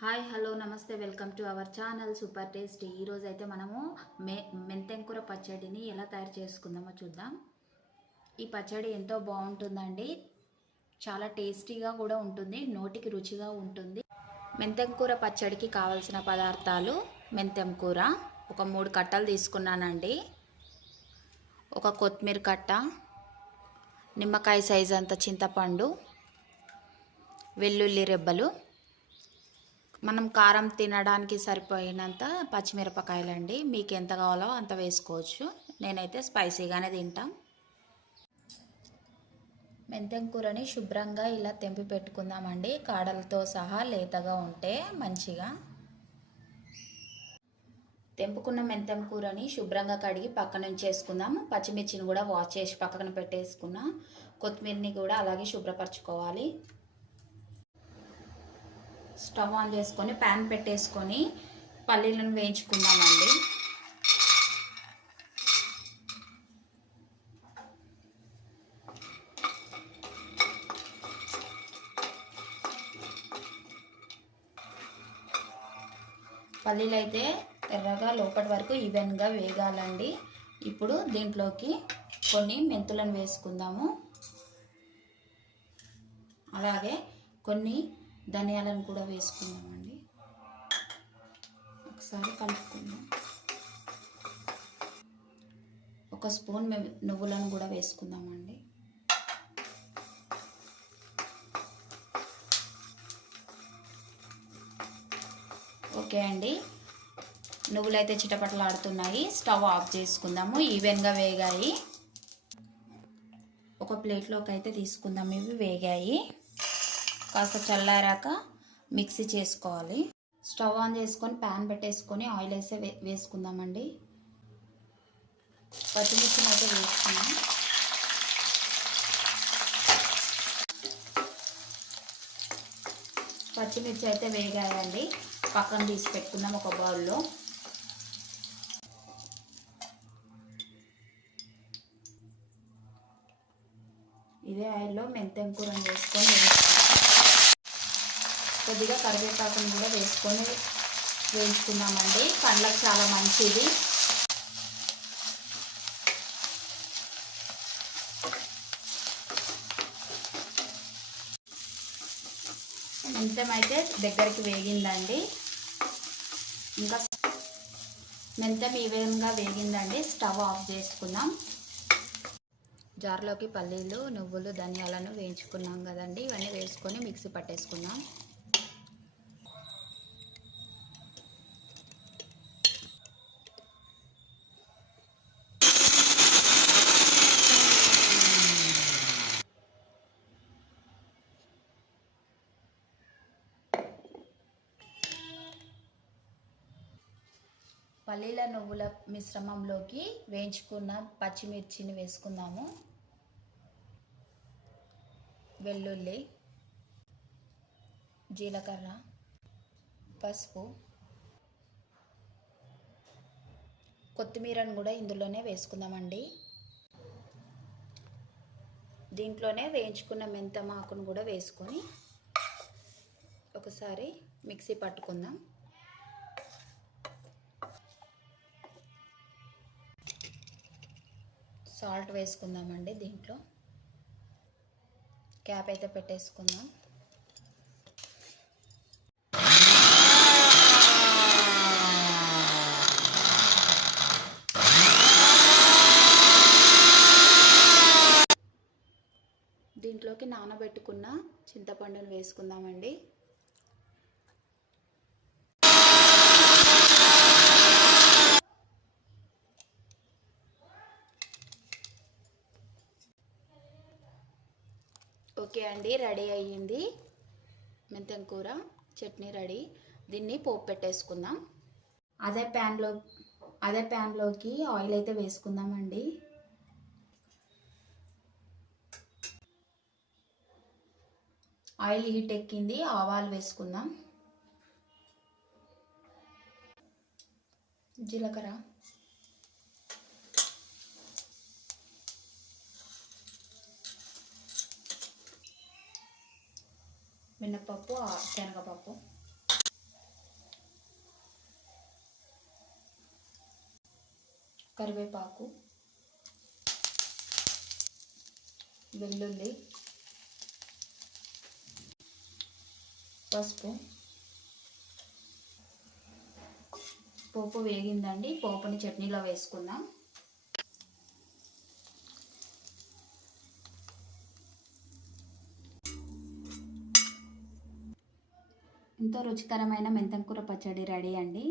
Hi hello నమస్తే welcome to our channel super tasty. ఈరోజు అయితే మనము మెంతెంకూర పచ్చడిని ఎలా తయారు చేసుకుందామో చూద్దాం. ఈ పచ్చడి ఎంతో బాగుంటుందండి, చాలా టేస్టీగా కూడా ఉంటుంది, నోటికి రుచిగా ఉంటుంది. మెంతెంకూర పచ్చడికి కావాల్సిన పదార్థాలు: మెంతెం కూర ఒక 3 కట్టలు తీసుకున్నానండి, ఒక కొత్తిమీర కట్ట, నిమ్మకాయ సైజ్ అంత చింతపండు, వెల్లుల్లి రెబ్బలు, మనం కారం తినడానికి సరిపోయినంత పచ్చిమిరపకాయలండి. మీకు ఎంత కావాలో అంత వేసుకోవచ్చు, నేనైతే స్పైసీగానే తింటాం. మెంతెం కూరని శుభ్రంగా ఇలా తెంపి పెట్టుకుందామండి, కాడలతో సహా లేతగా ఉంటే మంచిగా. తెంపుకున్న మెంతెం కూరని శుభ్రంగా కడిగి పక్కన ఉంచేసుకుందాం. పచ్చిమిర్చిని కూడా వాష్ చేసి పక్కన పెట్టేసుకున్నాం. కొత్తిమీరని కూడా అలాగే శుభ్రపరచుకోవాలి. స్టవ్ ఆన్ చేసుకొని ప్యాన్ పెట్టేసుకొని పల్లీలను వేయించుకుందామండి. పల్లీలు అయితే ఎర్రగా లోపటి వరకు ఈవెన్గా వేగాలండి. ఇప్పుడు దీంట్లోకి కొన్ని మెంతులను వేసుకుందాము, అలాగే కొన్ని ధనియాలను కూడా వేసుకుందామండి. ఒకసారి కలుపుకుందాం. ఒక స్పూన్ నువ్వులను కూడా వేసుకుందామండి. ఓకే అండి, నువ్వులు అయితే చిటపటలాడుతున్నాయి. స్టవ్ ఆఫ్ చేసుకుందాము. ఈవెన్గా వేగాయి. ఒక ప్లేట్లోకి అయితే తీసుకుందాం. ఇవి వేగాయి, కాస్త చల్లారాక మిక్సీ చేసుకోవాలి. స్టవ్ ఆన్ చేసుకొని ప్యాన్ పెట్టేసుకొని ఆయిల్ వేసే వేసుకుందామండి. పచ్చిమిర్చిని అయితే వేసుకున్నాం. పచ్చిమిర్చి అయితే వేగాయండి, పక్కన తీసి పెట్టుకుందాం ఒక బౌల్లో. ఇదే ఆయిల్లో మెంతెం కూరని వేసుకొని కొద్దిగా కరివేపాకుని కూడా వేసుకొని వేయించుకుందామండి. పండ్లకు చాలా మంచిది. మెంతెం అయితే దగ్గరికి వేగిందండి. ఇంకా మెంతెం ఈవెన్గా వేగిందండి. స్టవ్ ఆఫ్ చేసుకుందాం. జార్లోకి పల్లీలు, నువ్వులు, ధనియాలను వేయించుకున్నాం కదండి, ఇవన్నీ వేసుకొని మిక్సీ పట్టేసుకుందాం. పల్లీల నువ్వుల మిశ్రమంలోకి వేయించుకున్న పచ్చిమిర్చిని వేసుకుందాము. వెల్లుల్లి, జీలకర్ర, పసుపు, కొత్తిమీరను కూడా ఇందులోనే వేసుకుందామండి. దీంట్లోనే వేయించుకున్న మెంతం ఆకును కూడా వేసుకొని ఒకసారి మిక్సీ పట్టుకుందాం. సాల్ట్ వేసుకుందామండి. దీంట్లో క్యాప్ అయితే పెట్టేసుకుందాం. దీంట్లోకి నానబెట్టుకున్న చింతపండును వేసుకుందామండి. ఓకే అండి, రెడీ అయ్యింది మెంతెం కూర చట్నీ రెడీ. దీన్ని పోపు పెట్టేసుకుందాం. అదే ప్యాన్లోకి ఆయిల్ అయితే వేసుకుందామండి. ఆయిల్ హీట్ ఎక్కింది, ఆవాలు వేసుకుందాం. జీలకర్ర, మినపప్పు, శనగపప్పు, కరివేపాకు, వెల్లుల్లి, పసుపు. పోపు వేగిందండి. పోపుని చట్నీలో వేసుకుందాం. ఎంతో రుచికరమైన మెంతం కూర పచ్చడి రెడీ అండి.